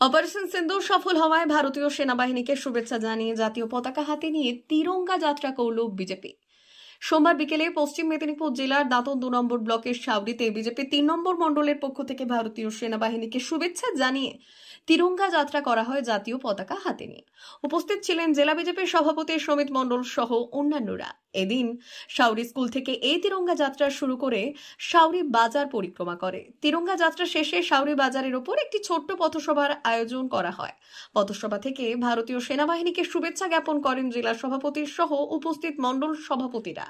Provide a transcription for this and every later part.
Operation সিন্দুর সফল হওয়ায় ভারতীয় সেনাবাহিনীকে শুভেচ্ছা জানিয়ে জাতীয় পতাকা হাতে নিয়ে তিরঙ্গা যাত্রা করল বিজেপি। সোমবার বিকেলে পশ্চিম মেদিনীপুর জেলার দাঁতন 2 নম্বর ব্লকের সাউরিতে বিজেপি 3 নম্বর মণ্ডলের পক্ষ থেকে ভারতীয় সেনাবাহিনীকে শুভেচ্ছা জানিয়ে তিরঙ্গা যাত্রা করা হয় জাতীয় পতাকা হাতে নিয়ে। উপস্থিত ছিলেন জেলা বিজেপির সভাপতি সমিত মণ্ডল সহ অন্যান্যরা। এদিন সাউরি স্কুল থেকে এই তিরঙ্গা যাত্রা শুরু করে সাউরি বাজার পরিক্রমা করে। তিরঙ্গা যাত্রা শেষে সাউরি বাজারের ওপর একটি ছোট্ট পথসভার আয়োজন করা হয়। পথসভা থেকে ভারতীয় সেনাবাহিনীকে শুভেচ্ছা জ্ঞাপন করেন জেলা সভাপতি সহ উপস্থিত মণ্ডল সভাপতিরা।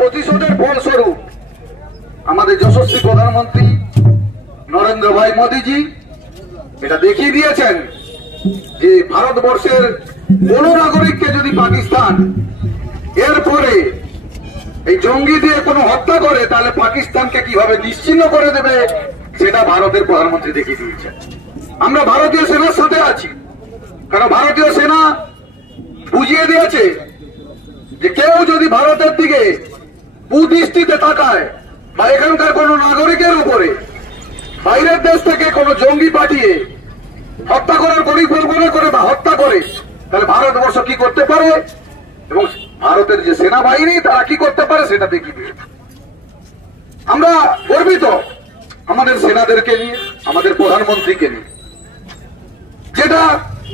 প্রতিশোধের ফলস্বরূপ আমাদের যশস্বী প্রধানমন্ত্রী নরেন্দ্র ভাই মোদীজি এটা দেখিয়ে দিয়েছেন যে ভারতবর্ষের কোন নাগরিককে যদি পাকিস্তান এরপরে এই জঙ্গি দিয়ে কোনো হত্যা করে তাহলে পাকিস্তানকে কিভাবে নিশ্চিহ্ন করে দেবে সেটা ভারতের প্রধানমন্ত্রী দেখিয়ে দিয়েছেন। আমরা ভারতীয় সেনার সাথে আছি, কারণ ভারতীয় সেনা বুঝিয়ে দিয়েছে যে কেউ যদি ভারতের দিকে কুদৃষ্টিতে তাকায় বা এখানকার কোন নাগরিকের উপরে বাইরের দেশ থেকে কোন জঙ্গি পাঠিয়ে হত্যা করার পরিকল্পনা করে বা হত্যা করে, তাহলে ভারতবর্ষ কি করতে পারে এবং ভারতের যে সেনাবাহিনী তারা কি করতে পারে সেটা দেখিয়ে দিবে। আমরা গর্বিত আমাদের সেনাদেরকে নিয়ে, আমাদের প্রধানমন্ত্রীকে নিয়ে, যেটা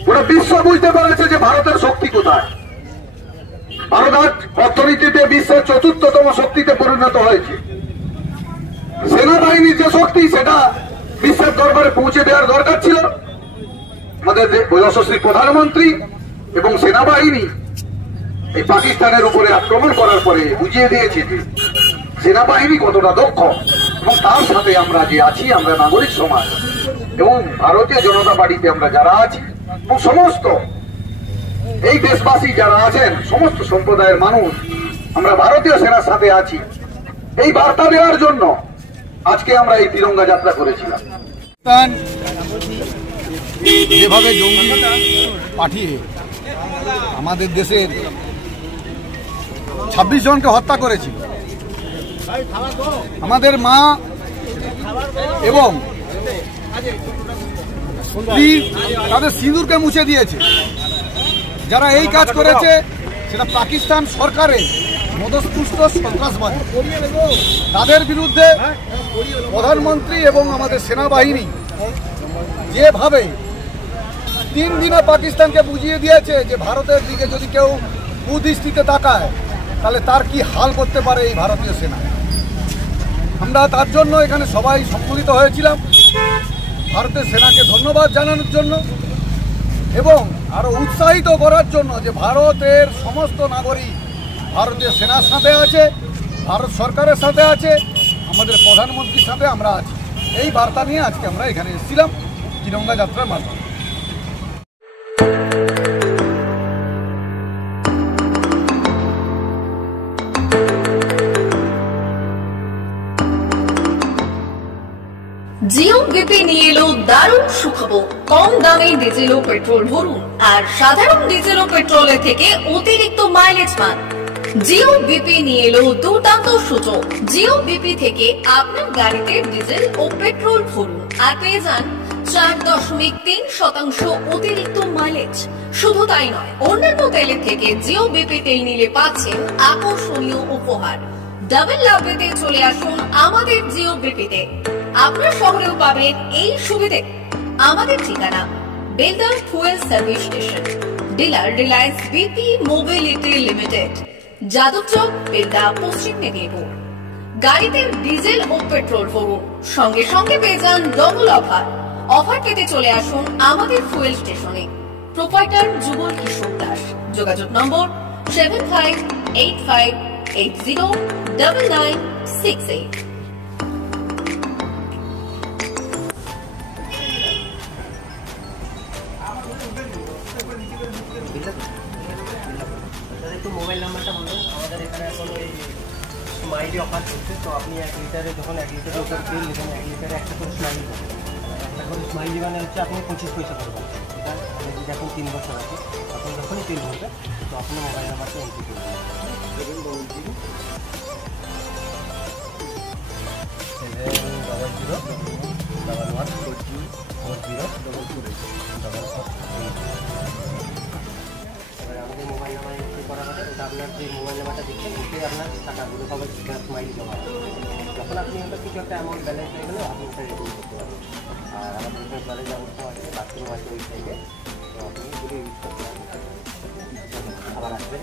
ওরা বিশ্ব বুঝতে পেরেছে যে ভারতের শক্তি কোথায়। ভারত আজ অর্থনীতিতে বিশ্বের 4র্থতম শক্তিতে পরিণত হয়েছে। সেনাবাহিনীর যে শক্তি সেটা বিশ্বের দরবারে পৌঁছে দেওয়ার দরকার ছিল। আমাদের যশস্বী প্রধানমন্ত্রী এবং সেনাবাহিনী এই পাকিস্তানের উপরে আক্রমণ করার পরে বুঝিয়ে দিয়েছে যে সেনাবাহিনী কতটা দক্ষ, এবং তার সাথে আমরা যে আছি, আমরা নাগরিক সমাজ এবং ভারতীয় জনতা পার্টিতে আমরা যারা আছি এবং সমস্ত এই দেশবাসী যারা আছেন, সমস্ত সম্প্রদায়ের মানুষ, আমরা ভারতীয় সেনার সাথে আছি। এই বার্তা দেওয়ার জন্য আজকে আমরা এই তিরঙ্গা যাত্রা করেছিলাম। যেভাবে জঙ্গি পাঠিয়ে আমাদের দেশের 26 জনকে হত্যা করেছিল, আমাদের মা এবং তাদের সিঁদুরকে মুছে দিয়েছে। যারা এই কাজ করেছে সেটা পাকিস্তান সরকারের মদতপুষ্ট সন্ত্রাসবাদী। তাদের বিরুদ্ধে প্রধানমন্ত্রী এবং আমাদের সেনাবাহিনী যেভাবে 3 দিনে পাকিস্তানকে বুঝিয়ে দিয়েছে যে ভারতের দিকে যদি কেউ কুদৃষ্টিতে তাকায় তাহলে তার কি হাল করতে পারে এই ভারতীয় সেনা। আমরা তার জন্য এখানে সবাই সম্মিলিত হয়েছিলাম ভারতের সেনাকে ধন্যবাদ জানানোর জন্য এবং আরো উৎসাহিত করার জন্য যে ভারতের সমস্ত নাগরিক ভারতীয় সেনার সাথে আছে, ভারত সরকারের সাথে আছে, আমাদের প্রধানমন্ত্রীর সাথে আমরা আছি। এই বার্তা নিয়ে আজকে আমরা এখানে এসেছিলাম তিরঙ্গা যাত্রার মাধ্যমে। জিও বিপি নিয়ে এলো দারুণ সুখবর। কম দামে ডিজেল ও পেট্রোল ভরুন আর সাধারণ ডিজেল ও পেট্রোলের থেকে অতিরিক্ত মাইলেজ পান। জিও বিপি নিয়ে এলো দুর্দান্ত সুযোগ। জিও বিপি থেকে আপনার গাড়িতে ডিজেল ও পেট্রোল ভরুন আর পেয়ে যান 4.3% অতিরিক্ত মাইলেজ। শুধু তাই নয়, অন্যান্য তেলের থেকে জিও বিপি তেল নিলে পাচ্ছেন আকর্ষণীয় উপহার। ডাবল লাভ পেতে চলে আসুন আমাদের জিও বিপিতে। আপনার শহরেও পাবেন এই সুবিধে। আমাদের ঠিকানা Belda fuel service station, dealer Reliance BP mobility limited, Jadabchak, Belda, পশ্চিম মেদিনীপুর। গাড়িতে ডিজেল ও পেট্রোল ভরুন, সঙ্গে সঙ্গে পেয়ে যান ডবল অফার। অফার পেতে চলে আসুন আমাদের ফুয়েল স্টেশনে। প্রোপাইটার যুগল কিশোর দাস। যোগাযোগ নম্বর 7585809968। একটু মোবাইল নাম্বারটা বলুন। আমাদের এখানে এখন ওই স্মাইলি অফার চলছে, তো আপনি 1 লিটারে যখন 1 লিটারের উপর তেল নেবেন, 1 লিটারে একটা করে স্মাইলি পাবেন। একটা করে স্মাইলি মানে হচ্ছে আপনি 25 পয়সা পাবেন। এটা আপনি যদি এখন 3 বছর আছে, তখন যখনই তেল ভরবে তো আপনার মোবাইল নাম্বারটা এন্ট্রি করবেন। আমাদের মোবাইল নাম্বার এন্ট্রি করা হবে, ওটা আপনার যে মোবাইল নাম্বারটা দিচ্ছেন ওতে আপনার টাকাগুলো সবাই স্মাইল জমা হবে। যখন আপনি ওটা কিছু একটা অ্যামাউন্ট ব্যালেন্স হয়ে গেলে আপনি ওটা রিডিম করতে পারবেন। আর আমাদের এখানে টয়লেট ব্যবস্থা আছে, বাথরুম আছে ওই সাইডে, তো আপনি যদি ইউজ করতে পারেন। আবার আসবেন।